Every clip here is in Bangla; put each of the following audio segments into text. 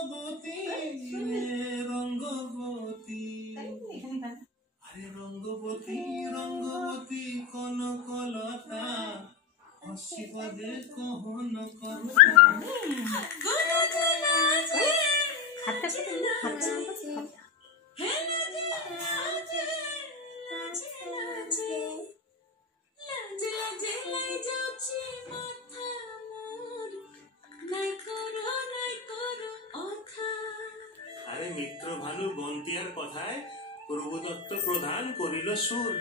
রঙ্গবতী রঙ্গবতী আরে রঙ্গবতী রঙ্গবতী কনকলতা হসিপদে কহন কথা আরে মিত্র ভানু বন্তিয়ার কথায় প্রভুদত্ত প্রধান করিল সুর।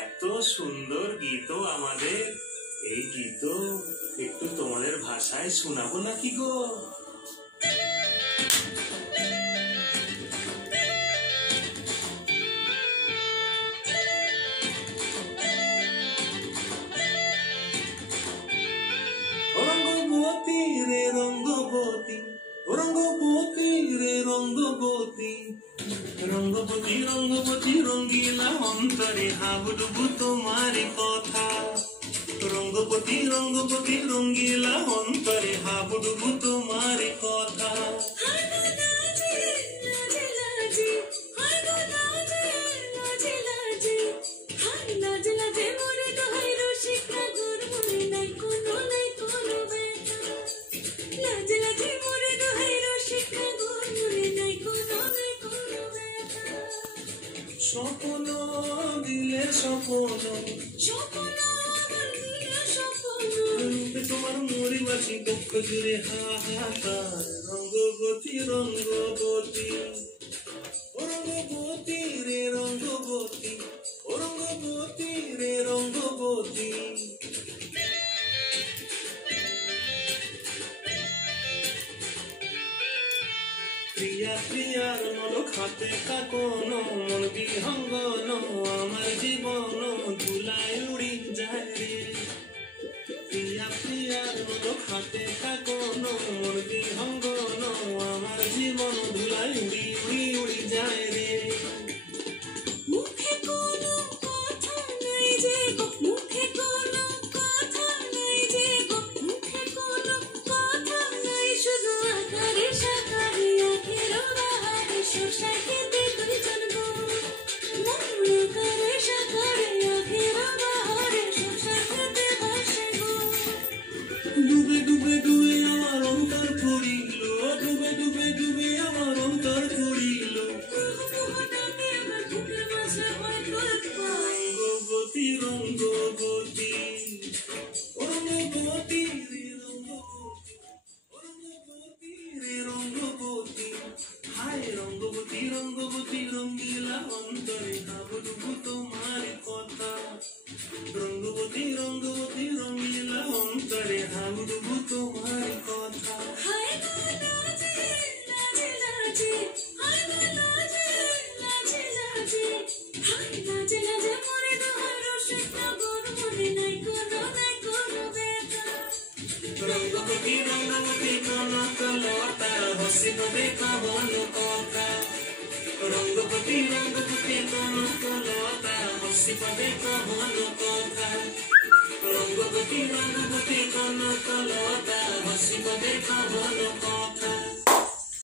এত সুন্দর গীত আমাদের, এই গীত একটু তোমাদের ভাষায় শোনাবো নাকি গো? রঙ্গবতী রে রঙ্গবতী রঙ্গবতী রে রঙ্গবতী রঙ্গবতী রঙ্গবতী রঙ্গিলা অন্তরে হাবুডুবু তোমার কথা। রঙ্গবতী রঙ্গবতী রঙ্গিলা অন্তরে হাবুডুবু তোমার কথা। স্বপ্ন দিলে স্বপ্ন তোমার মরিবাসী পক্ষ জুড়ে হাহাকার। রঙ্গবতী রঙ্গবতী রঙ্গবতী রে রঙ্গবতী রঙ্গবতী রে রঙ্গবতী প্রিয়া প্রিয়ার নলক হাতে কাকন মন বিহঙ্গন আমার জীবন ধুলায় উড়ি যায় রে। প্রিয়া প্রিয়ার নলক হাতে কাকন মন বিহঙ্গন আমার জীবন ধুলায় উড়ি উড়ি উড়ি যায় রে। ডুবে ডুবে ডুবে আমার অন্তর পড়িল, ডুবে ডুবে ডুবে আমার অন্তর পড়িল। রঙ্গবতী রঙ্গবতী রঙ্গবতী রে রঙ্গবতী রঙ্গবতী রে রঙ্গবতী হায় রঙ্গবতী রঙ্গবতী রঙ্গিলা অন্তরে হাবুডুবু তোমার কথা। রঙ্গবতী রঙ্গবতী রঙ্গিলা অন্তরে হাবুডুবু তোমার কথা। রঙ্গবতী রঙ্গবতী কনকলতা হসিপদে কহন কথা। রঙ্গবতী রঙ্গবতী কনকলতা হসিপদে কহন কথা। রঙ্গবতী রঙ্গবতী কনকলতা হসিপদে কহন কথা।